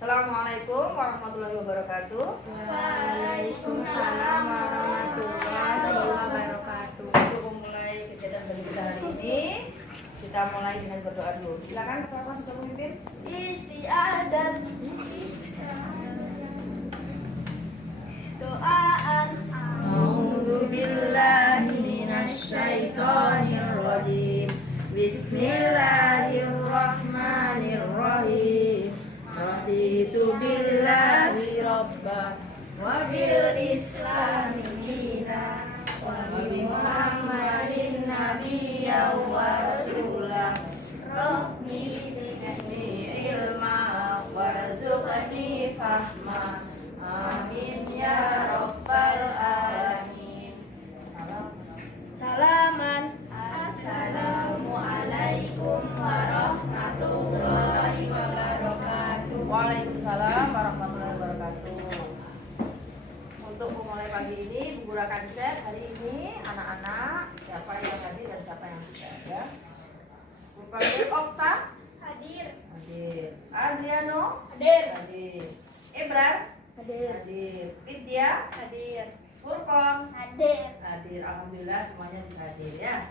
Assalamualaikum warahmatullahi wabarakatuh. Waalaikumsalam warahmatullahi wabarakatuh. Untuk memulai kegiatan bagi kita hari ini, kita mulai dengan berdoa dulu. Silakan Bapak sudah memimpin. Istiadat doaan. A'udzu billahi minasyaitonir rajim. Bismillahirrahmanirrahim. Raditu billahi rabba wa bil islami dina wa bi Muhammadin nabiyya wa rasulah. Rabbi zidni ilma warzuqni fahma. Amin ya rabbal alamin. Salaman. Assalamualaikum warahmatullahi wabarakatuh. Waalaikumsalam warahmatullahi wabarakatuh. Untuk memulai pagi ini, Bu Guru akan share hari ini anak-anak siapa yang hadir dan siapa yang tidak ada. Bu panggil Okta Hadir. hadir, Adriano Hadir. hadir, Ebrar Hadir. hadir, Vidya Hadir. Furkon Hadir. hadir. Alhamdulillah semuanya bisa hadir ya.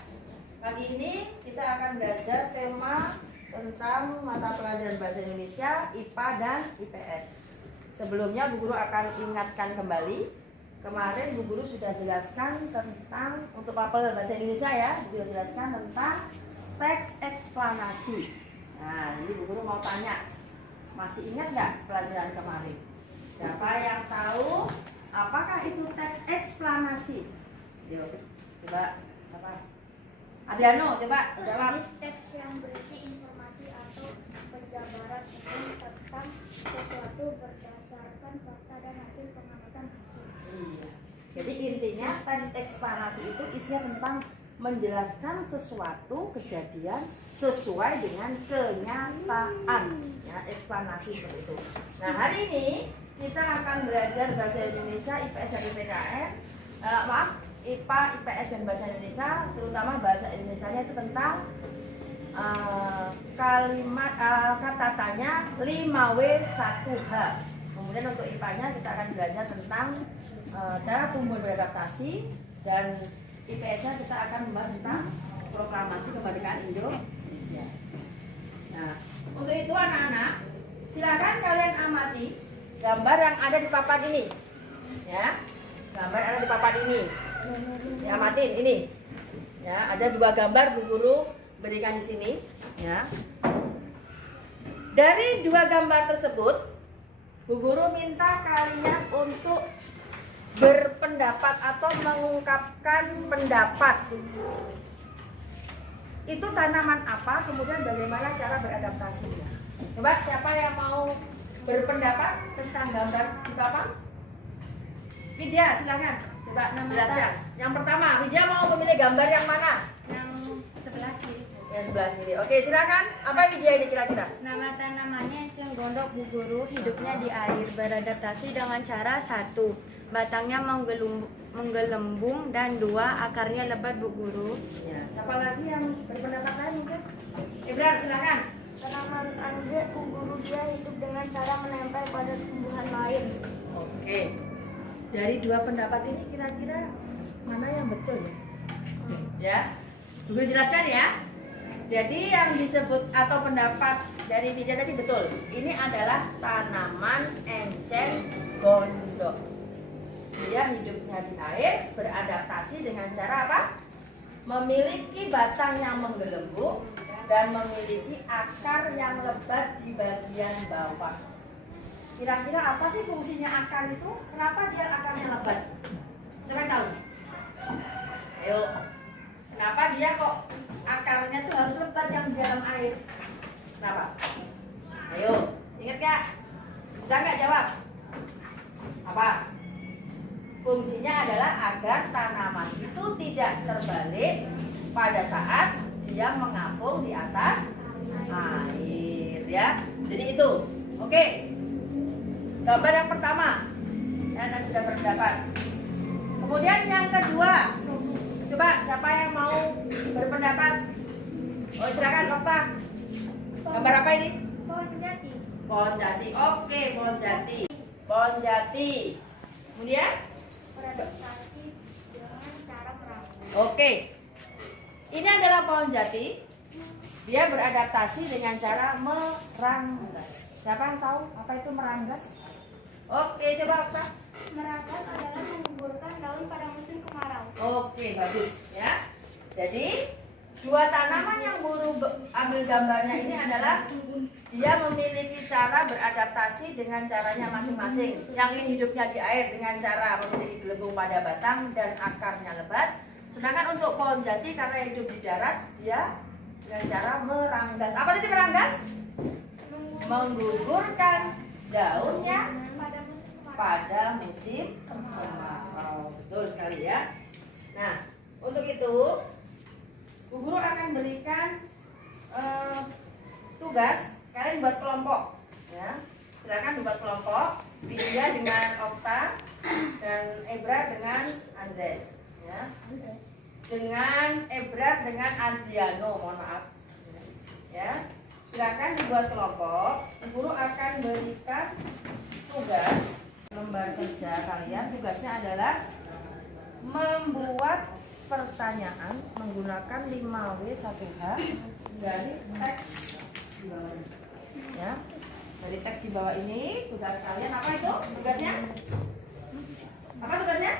Pagi ini kita akan belajar tema tentang mata pelajaran bahasa Indonesia, IPA dan IPS. Sebelumnya Bu Guru akan ingatkan kembali. Kemarin Bu Guru sudah jelaskan tentang untuk mapel bahasa Indonesia ya, Bu Guru jelaskan tentang teks eksplanasi. Nah, ini Bu Guru mau tanya, masih ingat nggak pelajaran kemarin? Siapa yang tahu apakah itu teks eksplanasi? Yuk, coba siapa? Adriano, coba jawab. Teks yang berisi informasi atau penjabaran umum tentang sesuatu berdasarkan fakta dan hasil pengamatan hasil. Iya. Jadi intinya teks eksplanasi itu isinya tentang menjelaskan sesuatu kejadian sesuai dengan kenyataan. Ya, eksplanasi seperti itu. Nah, hari ini kita akan belajar bahasa Indonesia, IPS dan IPKN. IPA, IPS dan bahasa Indonesia, terutama bahasa Indonesianya itu tentang kalimat kata tanya 5W1H. Kemudian untuk IPA-nya kita akan belajar tentang cara tumbuh beradaptasi, dan IPS-nya kita akan membahas tentang proklamasi kemerdekaan Indonesia. Nah, untuk itu anak-anak, silakan kalian amati gambar yang ada di papan ini. Ya, gambar yang ada di papan ini. Ya, amatin ini. Ya, ada dua gambar Bu Guru berikan di sini. Ya. Dari dua gambar tersebut, Bu Guru minta kalian untuk berpendapat atau mengungkapkan pendapat. Itu tanaman apa, kemudian bagaimana cara beradaptasinya. Coba siapa yang mau berpendapat tentang gambar di papan? Vidya, silakan. Coba jelaskan. Yang pertama, Vidya mau memilih gambar yang mana? Yang sebelah kiri. Yang sebelah kiri. Oke, silakan. Apa Vidya ini kira-kira? Nama tanamannya eceng gondok Bu Guru, hidupnya di air, beradaptasi dengan cara 1. Batangnya menggelembung, dan 2. Akarnya lebat Bu Guru. Ya, siapa lagi yang berpendapat lain mungkin? Ibran, silakan. Tanaman anggrek Bu Guru, dia hidup dengan cara menempel pada tumbuhan lain. Oke. Dari dua pendapat ini kira-kira mana yang betul? Ya. Bu Guru jelaskan ya. Jadi yang disebut atau pendapat dari Vidya tadi betul. Ini adalah tanaman enceng gondok. Dia hidupnya di air, beradaptasi dengan cara apa? Memiliki batang yang menggelembung dan memiliki akar yang lebat di bagian bawah. Kira-kira apa sih fungsinya akar itu? Kenapa dia akarnya lebat? Siapa tahu? Ayo. Kenapa dia kok akarnya tuh harus lebat yang di dalam air? Kenapa? Ayo, ingat gak? Bisa nggak jawab? Apa? Fungsinya adalah agar tanaman itu tidak terbalik pada saat dia mengapung di atas air, ya. Jadi itu, oke. Gambar yang pertama, dan sudah berpendapat. Kemudian yang kedua, coba siapa yang mau berpendapat? Oh, silakan, Okta. Gambar apa ini? Pohon jati. Pohon jati. Oke, pohon jati. Pohon jati. Kemudian? Beradaptasi dengan cara merangkul. Oke. Ini adalah pohon jati. Dia beradaptasi dengan cara meranggas. Siapa yang tahu apa itu meranggas? Oke, coba Okta. Merangkas adalah menggugurkan daun pada musim kemarau. Oke, bagus ya. Jadi dua tanaman yang guru ambil gambarnya ini adalah dia memiliki cara beradaptasi dengan caranya masing-masing. Yang ini hidupnya di air dengan cara memiliki gelembung pada batang dan akarnya lebat. Sedangkan untuk pohon jati karena hidup di darat, dia dengan cara meranggas. Apa tadi meranggas? Menggugurkan daunnya pada musim kemarau. Betul sekali ya. Nah, untuk itu Bu Guru akan berikan tugas kalian buat kelompok ya. Silakan dibuat kelompok. Widya dengan Okta dan Ebra dengan Andres ya. Dengan Ebra dengan Adriano, mohon maaf ya. Silakan dibuat kelompok. Bu Guru akan berikan tugas lembar kerja kalian. Tugasnya adalah membuat pertanyaan menggunakan 5W1H dari teks di bawah ini. Ya. Dari teks di bawah ini tugas kalian apa itu? Tugasnya? Apa tugasnya?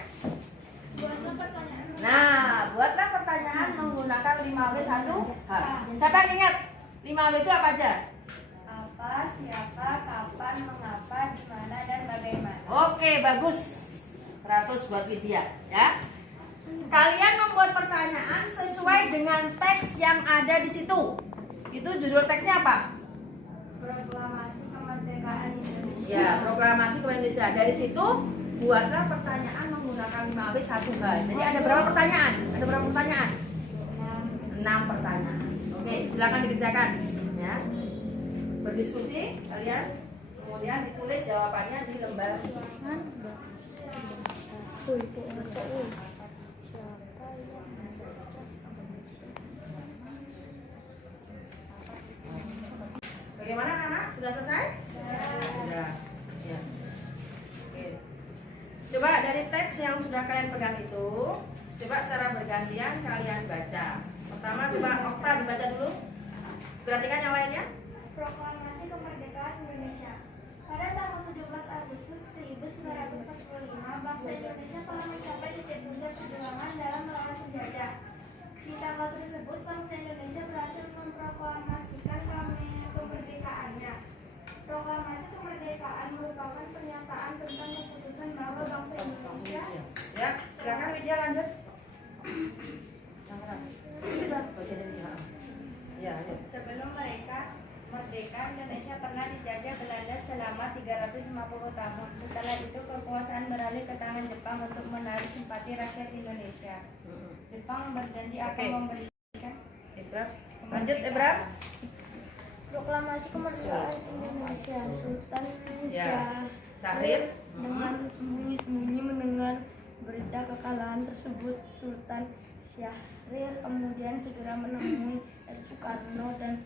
Buatlah pertanyaan. Nah, buatlah pertanyaan menggunakan 5W1H. Siapa yang ingat? 5W itu apa aja? Apa, siapa, kapan, mengapa, di mana, dan bagaimana. Oke, bagus. 100 buat Widya ya. Kalian membuat pertanyaan sesuai dengan teks yang ada di situ. Itu judul teksnya apa? Proklamasi Kemerdekaan Indonesia. Ya, proklamasi kemerdekaan Indonesia. Dari situ buatlah pertanyaan menggunakan 5W1H. Jadi ada berapa pertanyaan? Ada berapa pertanyaan? 6 pertanyaan. Oke, silakan dikerjakan ya. Berdiskusi kalian, kemudian ditulis jawabannya di lembar. Bagaimana anak? Sudah selesai? Sudah. Ya. Oke. Coba dari teks yang sudah kalian pegang itu, coba secara bergantian kalian baca. Pertama coba Okta dibaca dulu. Perhatikan yang lainnya. Proklamasi Kemerdekaan Indonesia. Pada tanggal 17 Agustus 1945, bangsa Indonesia telah mencapai titik puncak perjuangan dalam melawan penjajah. Di tanggal tersebut, bangsa Indonesia berhasil memproklamasikan kemerdekaannya. Proklamasi kemerdekaan merupakan pernyataan tentang keputusan bahwa bangsa Indonesia. Ya, silakan Widya lanjut. Yang keras. Bagian ini. Ya, ayo. Sebelum mereka merdeka, Indonesia pernah dijajah Belanda selama 350 tahun. Setelah itu kekuasaan beralih ke tangan Jepang untuk menarik simpati rakyat Indonesia. Jepang berjanji akan memberikan Ebra. Lanjut Ebra. proklamasi kemerdekaan Indonesia. Sultan Ya. Syahrir. dengan sembunyi-sembunyi mendengar berita kekalahan tersebut, Sultan Syahrir kemudian segera menemui Soekarno dan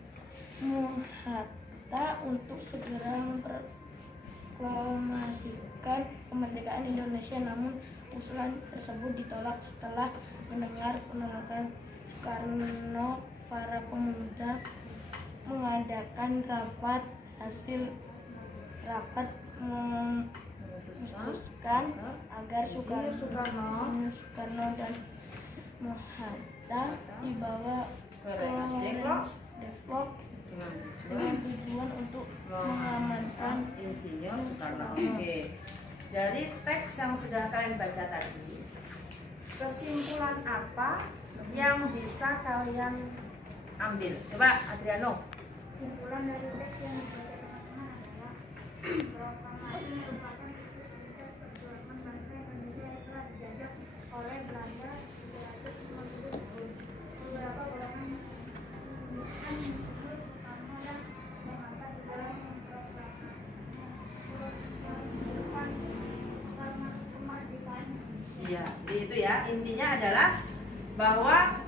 Muhatta untuk segera memproklamasikan kemerdekaan Indonesia. Namun usulan tersebut ditolak. Setelah mendengar penolakan Soekarno, para pemuda mengadakan rapat. Hasil rapat memutuskan agar Soekarno dan Muhatta dibawa ke Depok dengan tujuan untuk mengamankan Insinyur Soekarno. Oke. Dari teks yang sudah kalian baca tadi, kesimpulan apa yang bisa kalian ambil? Coba Adriano. kesimpulan dari teks yang dibaca pertama adalah proklamasi merupakan perjuangan bangsa Indonesia yang telah dijajah oleh Belanda 350 tahun. Beberapa golongan menyebut Soekarno dan Muhatta segera memproklamasikan kemerdekaan. Iya, itu ya. Intinya adalah bahwa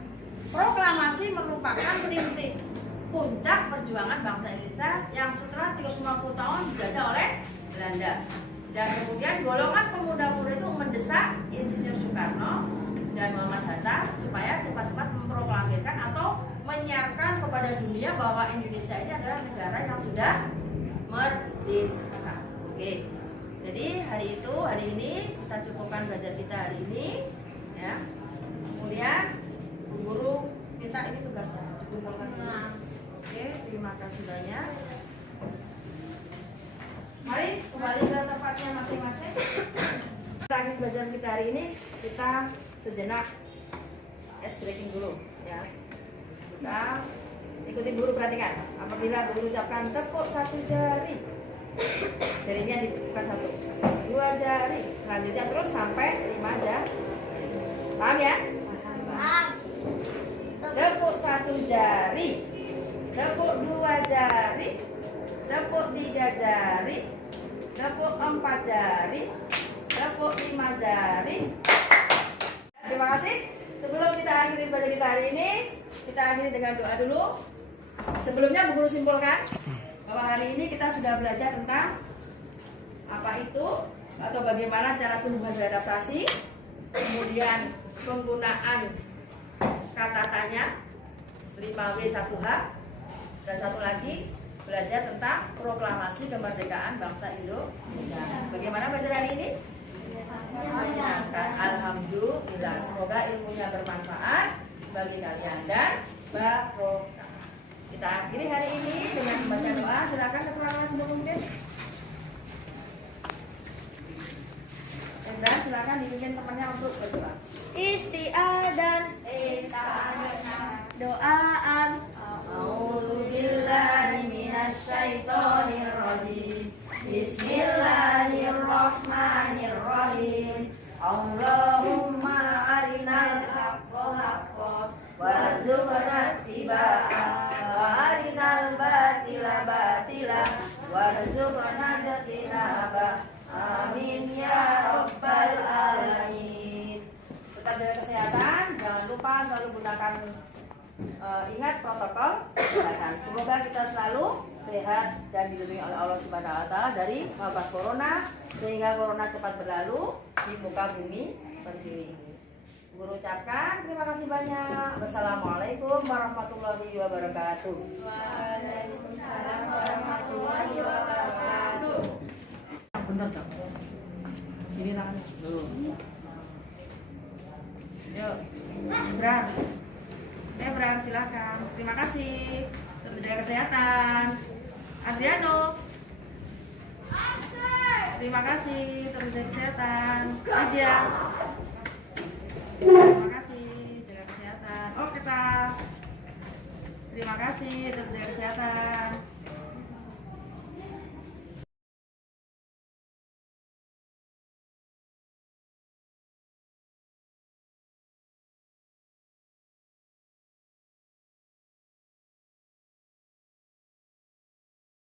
proklamasi merupakan titik puncak perjuangan bangsa Indonesia yang setelah 350 tahun dijajah oleh Belanda. Dan kemudian golongan pemuda-pemuda itu mendesak Insinyur Soekarno dan Muhammad Hatta supaya cepat-cepat memproklamirkan atau menyiarkan kepada dunia bahwa Indonesia ini adalah negara yang sudah merdeka. Oke. Jadi hari ini kita cukupkan belajar kita hari ini, ya. Kemudian Bu Guru minta ini tugasnya dikumpulkan. Oke, terima kasih banyak. Mari kembali ke tempatnya masing-masing. Kita akhir belajar kita hari ini, kita sejenak ice breaking dulu, ya. Kita ikuti guru, perhatikan. Apabila guru ucapkan tepuk satu jari, jarinya dibuka satu, dua jari, selanjutnya terus sampai 5 jari. Paham ya? Paham. Tepuk satu jari, tepuk 2 jari, tepuk 3 jari, tepuk 4 jari, tepuk 5 jari. Terima kasih. Sebelum kita akhiri belajar kita hari ini, kita akhiri dengan doa dulu. Sebelumnya Bu Guru simpulkan bahwa hari ini kita sudah belajar tentang apa itu atau bagaimana cara tumbuhan beradaptasi, kemudian penggunaan kata tanya 5W1H, dan satu lagi belajar tentang proklamasi kemerdekaan bangsa Indonesia. Bagaimana belajar hari ini? Menyenangkan. Alhamdulillah. Semoga ilmunya bermanfaat bagi kalian dan barokah. Kita akhiri hari ini dengan membaca doa. Silakan ketua kelas mungkin. Dan silakan dipimpin temannya untuk berdoa. Istiadan doaan. A'udzubillahi minasyaitonir rajim. Bismillahirrahmanirrahim. Allahumma arinal haqqa haqqan warzuqna ittiba'ah wa arinal batila batila warzuqna ijtinabah. Amin ya rabbal alamin. Tetap jaga kesehatan, jangan lupa selalu gunakan ingat protokol kesehatan. Semoga kita selalu sehat dan dilindungi oleh Allah Subhanahu wa taala dari wabah corona, sehingga corona cepat berlalu di muka bumi seperti ini. Guru ucapkan terima kasih banyak. Wassalamualaikum warahmatullahi wabarakatuh. Waalaikumsalam warahmatullahi wabarakatuh. Bentar dong. Sini tangannya. Tuh. Yuk. Bram, silakan. Terima kasih. Tetap jaga kesehatan. Adriano. Terima kasih. Tetap jaga kesehatan. Aja. Terima kasih. Jaga kesehatan. Oh, kita. Terima kasih. Tetap jaga kesehatan.